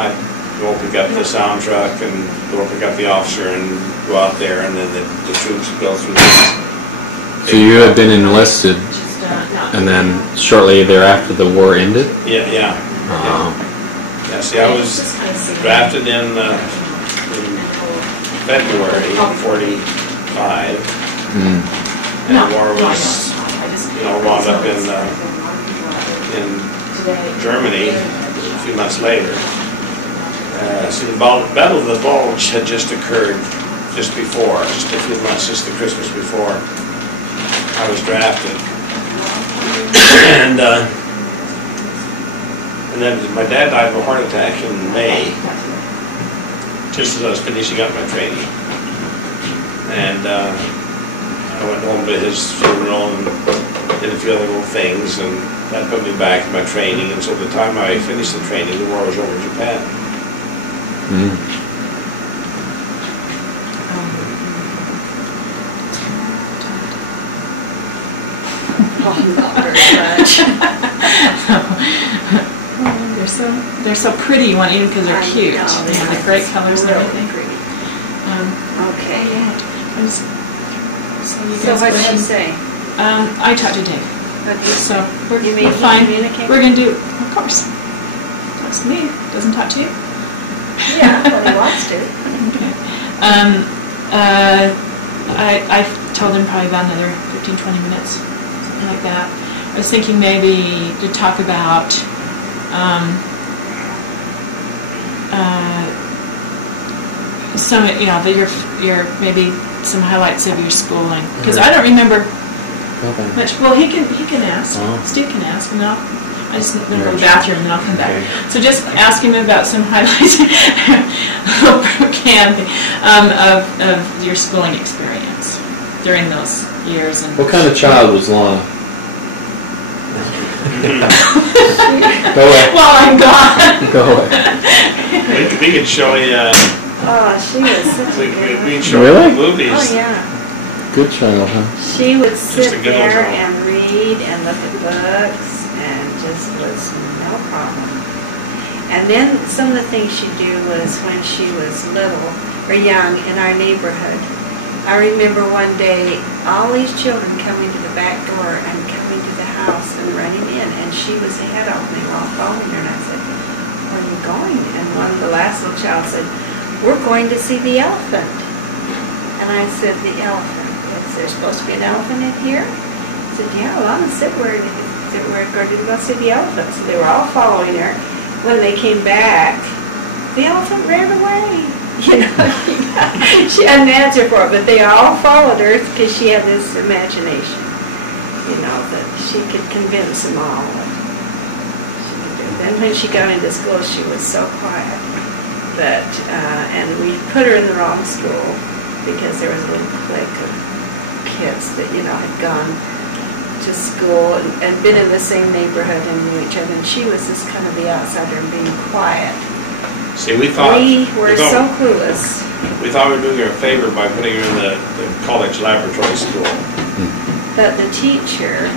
I'd go pick up the sound truck and go pick up the officer and go out there, and then the troops would go through this. So you had been enlisted, and then shortly thereafter the war ended? Yeah. Yeah, see, I was drafted in February '45, and the war was, wound up in Germany a few months later. See, the Battle of the Bulge had just occurred just a few months, just the Christmas before I was drafted. And then my dad died of a heart attack in May, just as I was finishing up my training. And I went home to his funeral and did a few other little things, and that put me back in my training. And so by the time I finished the training, the war was over in Japan. Not very much. They're so pretty, even because they're cute. They have the great colors and everything. Okay. So what did you say? I talked to Dave. So we're fine. We're going to do, of course. Talks to me. Doesn't talk to you. Yeah, well, he wants to. Okay. I told him probably about another 15-20 minutes, something like that. I was thinking maybe to talk about some, your maybe some highlights of your schooling, because I don't remember much. Well, he can ask. Steve can ask, and I just go to the bathroom and then I'll come back. So just ask him about some highlights of your schooling experience during those years. And what kind of child was Lana? Go away. Well, I'm gone. Go away. We could show you. Oh, she was such a good We show Really? you movies. Oh, yeah. Good child, huh? She would sit good old there girl. and read and look at books, and just was no problem. And then some of the things she'd do was when she was little or young in our neighborhood. I remember one day all these children coming to the back door and coming to the house and running in, and she was ahead of them. They were all following her, and I said, "Where are you going?" And the last little child said, "We're going to see the elephant." And I said, "The elephant? Is there supposed to be an elephant in here?" I said, "Yeah, Lana said we're going to go see the elephant." So they were all following her. When they came back, the elephant ran away. She had an answer for it, but they all followed her because she had this imagination, that she could convince them all. Then when she got into school, she was so quiet that, and we put her in the wrong school because there was a little clique of kids that, had gone to school and been in the same neighborhood and knew each other, and she was just kind of the outsider and being quiet. See, we thought we were so clueless. We thought we were doing her a favor by putting her in the college laboratory school. But the teacher,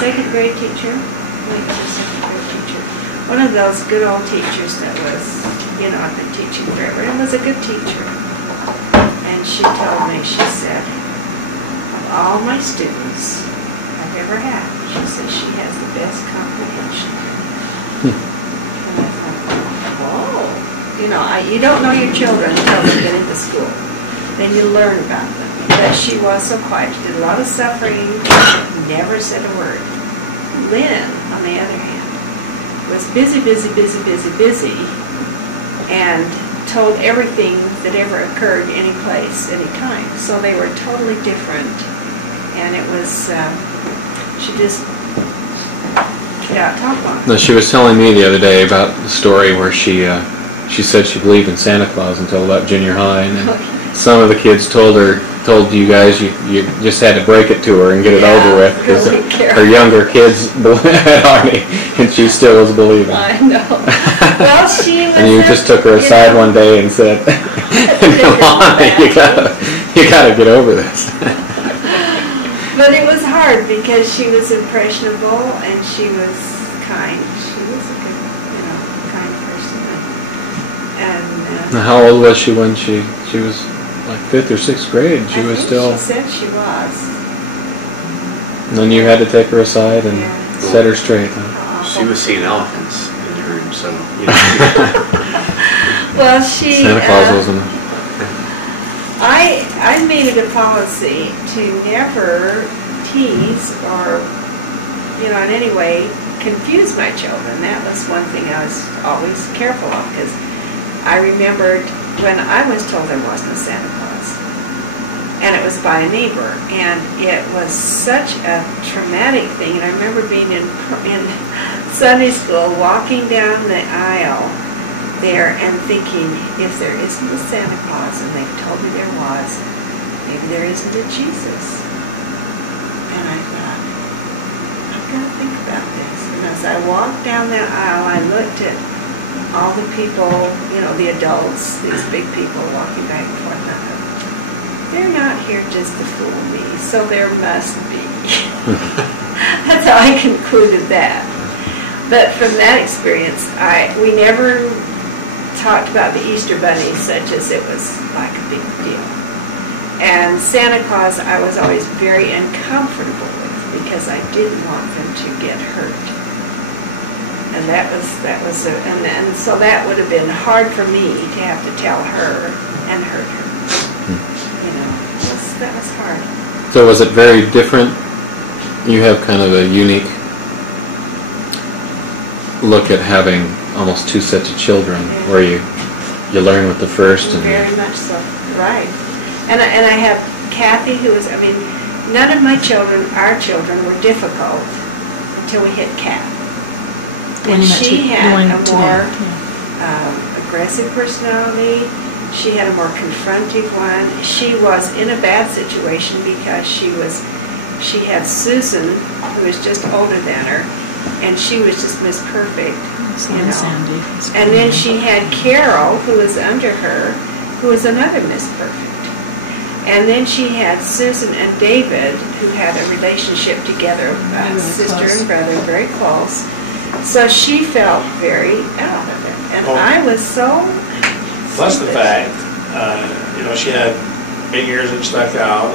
second grade teacher, one of those good old teachers that was, I've been teaching forever, and was a good teacher. And she told me, she said, of all my students I've ever had, she said she has the best comprehension. And I thought, whoa. You don't know your children until they get into school. Then you learn about them. But she was so quiet. She did a lot of suffering, never said a word. Lynn, on the other hand, was busy, and told everything that ever occurred any place, any time. So they were totally different. And it was, she just could out-talk on it. No, she was telling me the other day about the story where she said she believed in Santa Claus until about junior high, and then some of the kids told you guys you just had to break it to her and get it over with, because her younger kids had already, and she still was believing. I know. Well, she was. And you just took her aside one day and said, "Come on, you gotta get over this." But it was hard because she was impressionable and she was kind. She was a good, kind person. Now, how old was she when she was like 5th or 6th grade? She I was think still. She said she was. And then you had to take her aside and Yeah. set her straight. Huh? She was seeing elephants in the room, so you know. Well, she. Santa Claus wasn't. I made it a policy to never tease or, in any way confuse my children. That was one thing I was always careful of, because I remembered when I was told there was no Santa Claus, and it was by a neighbor, and it was such a traumatic thing. And I remember being in Sunday school, walking down the aisle there and thinking, if there isn't a Santa Claus, and they told me there was, maybe there isn't a Jesus. And I thought, I've got to think about this. And as I walked down that aisle, I looked at all the people, the adults, these big people walking back and forth. And I thought, they're not here just to fool me, so there must be. That's how I concluded that. But from that experience, we never talked about the Easter Bunny such as it was like a big deal. And Santa Claus I was always very uncomfortable with, because I didn't want them to get hurt. And and so that would have been hard for me to have to tell her and hurt her. That was hard. So was it very different? You have kind of a unique look at having almost 2 sets of children, where you learn with the first and very much so, right. And I have Kathy, who is, none of my children, our children, were difficult until we hit Kat. And she had a more aggressive personality. She had a more confrontive one. She was in a bad situation because she had Susan, who was just older than her, and she was just Miss Perfect. Sandy. And then she had Carol, who was under her, who was another Miss Perfect. And then she had Susan and David, who had a relationship together, sister and brother, very close. So she felt very out of it. And I was so... Plus the fact, she had big ears that stuck out.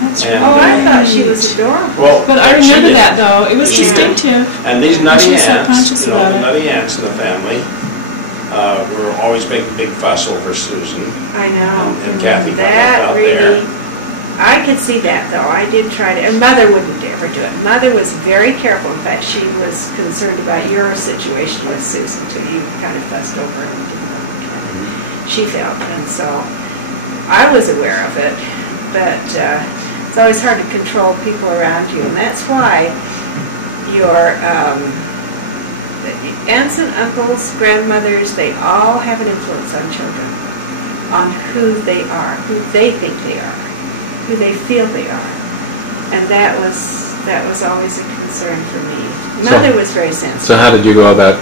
That's right. I thought she was adorable. Well, but I remember that, though. It was distinctive. And these nutty She was aunts, subconscious the about it. nutty aunts in the family, were always making a big fuss over Susan. I know. And Kathy found That out really, there. I could see that, though. I did try to, and Mother wouldn't ever do it. Mother was very careful. In fact, she was concerned about your situation with Susan, so you kind of fussed over it and didn't know what she felt. And so I was aware of it, but it's always hard to control people around you, and that's why your aunts and uncles, grandmothers, they all have an influence on children, on who they are, who they think they are, who they feel they are. And that was always a concern for me. Mother was very sensitive. So how did you go about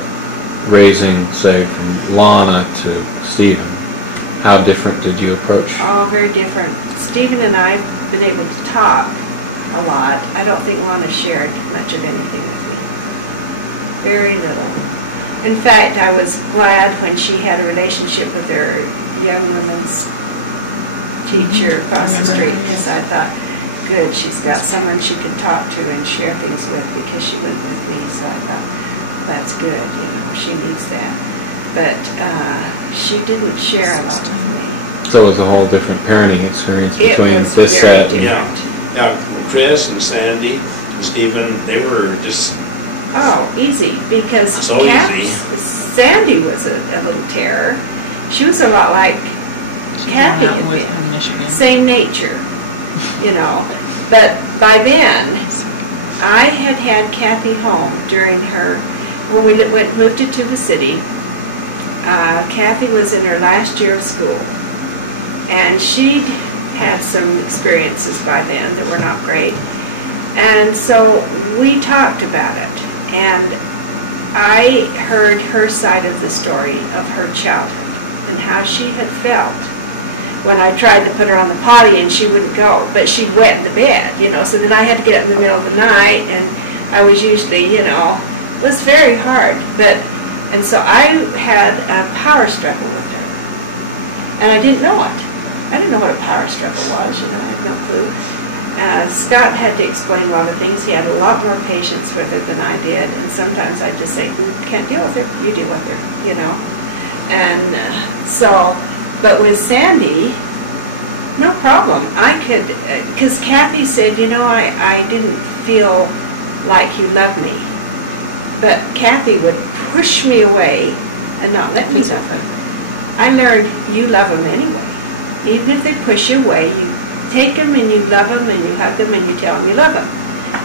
raising, say, from Lana to Stephen? How different did you approach? All very different. Stephen and I have been able to talk a lot. I don't think Lana shared much of anything with me. Very little. In fact, I was glad when she had a relationship with her young women's teacher across the street, because I thought, good, she's got someone she can talk to and share things with, because she went with me, so I thought, that's good, she needs that. But she didn't share a lot with me. So it was a whole different parenting experience between this set and... Yeah, Chris and Sandy and Stephen, they were just... Oh, easy, because so easy. Sandy was a little terror. She was a lot like Kathy had been. Same nature, But by then, I had Kathy home during when we moved to the city. Kathy was in her last year of school, and she'd had some experiences by then that were not great. And so we talked about it, and I heard her side of the story of her childhood and how she had felt when I tried to put her on the potty and she wouldn't go, but she'd wet the bed, so then I had to get up in the middle of the night, and I was usually, it was very hard, and so I had a power struggle with her, And I didn't know it. I didn't know what a power struggle was, you know, I had no clue. Scott had to explain a lot of things. He had a lot more patience with it than I did, and sometimes I'd just say, can't deal with it, you deal with it, you know. And but with Sandy, no problem. I could, because Kathy said, you know, I didn't feel like you loved me. But Kathy would push me away and not let me love them. I learned you love them anyway. Even if they push you away, you take them and you love them and you hug them and you tell them you love them.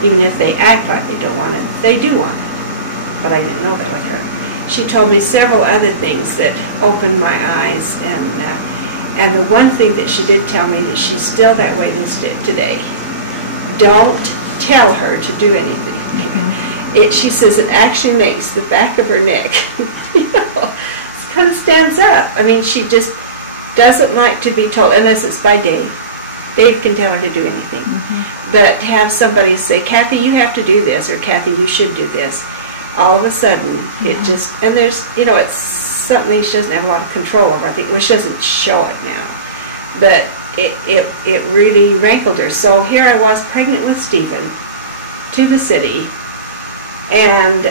Even if they act like they don't want it, they do want it. But I didn't know that with her. She told me several other things that opened my eyes, and the one thing that she did tell me that she's still that way today. Don't tell her to do anything. She says it actually makes the back of her neck, you know, it kind of stands up. I mean, she just doesn't like to be told, unless it's by Dave. Dave can tell her to do anything. But to have somebody say, Kathy, you have to do this, or Kathy, you should do this, all of a sudden, it just, and there's, you know, it's something she doesn't have a lot of control over, I think. Well, she doesn't show it now. But it really rankled her. So here I was, pregnant with Stephen, to the city, and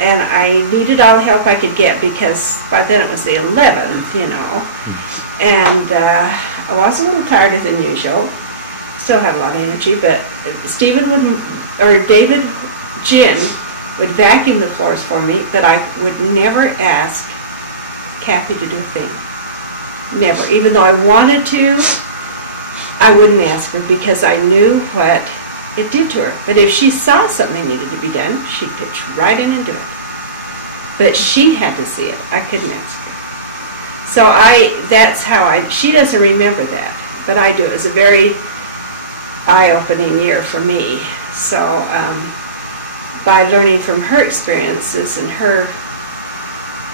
I needed all the help I could get, because by then it was the 11th, you know, and I was a little tired than usual, still had a lot of energy, but Stephen would, or David, Jim, would vacuum the floors for me, but I would never ask Kathy to do a thing. Never. Even though I wanted to, I wouldn't ask her, because I knew what it did to her. But if she saw something needed to be done, she'd pitch right in and do it. But she had to see it. I couldn't ask her. So that's how she doesn't remember that, but I do. It was a very eye-opening year for me. So by learning from her experiences and her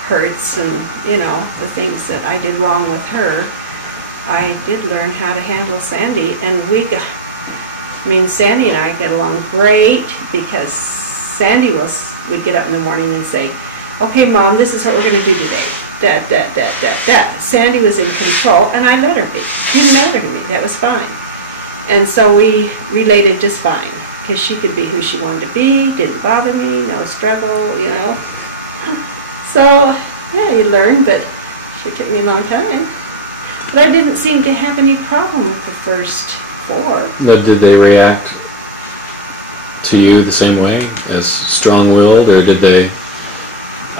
hurts and, you know, the things that I did wrong with her, I did learn how to handle Sandy. And Sandy and I get along great, because Sandy would get up in the morning and say, okay, Mom, this is what we're going to do today. Sandy was in control, and I let her be. Didn't matter to me. That was fine. And so we related just fine, because she could be who she wanted to be, didn't bother me, no struggle, you know. So, yeah, you learn, but she took me a long time. But I didn't seem to have any problem with the first 4. Did they react to you the same way, as strong-willed, or did they,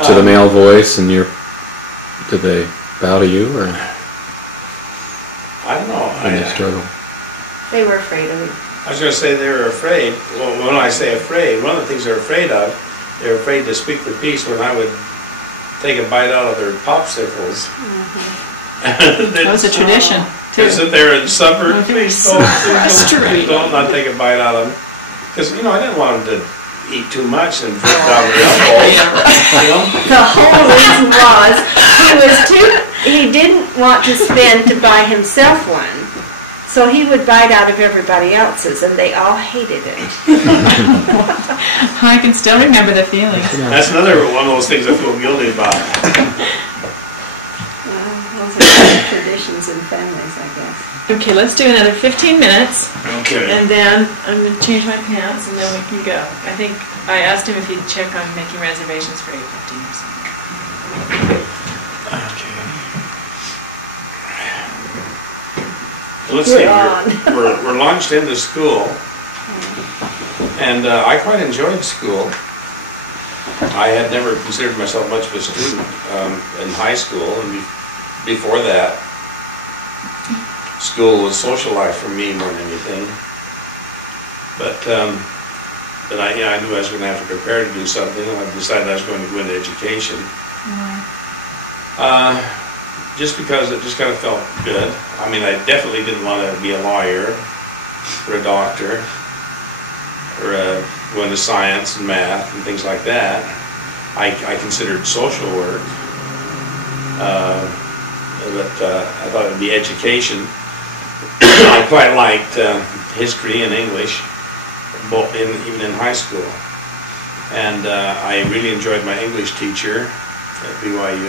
to the male voice, and did they bow to you, or? I don't know. Any struggle? They were afraid of me. I was going to say they were afraid. Well, when I say afraid, one of the things they're afraid of, they're afraid to speak their piece when I would take a bite out of their popsicles. That was a tradition, too. They sit there and suffer. Please don't not take a bite out of them. Because, you know, I didn't want them to eat too much and drip down their elbows. You know? The whole reason was he didn't want to spend to buy himself one. So he would bite out of everybody else's, and they all hated it. I can still remember the feeling. That's another one of those things I feel guilty about. Well, those are traditions in families, I guess. Okay, let's do another 15 minutes. Okay. And then I'm going to change my pants, and then we can go. I think I asked him if he'd check on making reservations for 8:15 or something. Okay. Let's see, we're launched into school, and I quite enjoyed school. I had never considered myself much of a student in high school, and before that, school was social life for me more than anything. But I knew I was going to have to prepare to do something, and I decided I was going to go into education. Just because it just kind of felt good. I mean, I definitely didn't want to be a lawyer or a doctor or go into science and math and things like that. I considered social work, but I thought it would be education. I quite liked history and English, even in high school. And I really enjoyed my English teacher at BYU.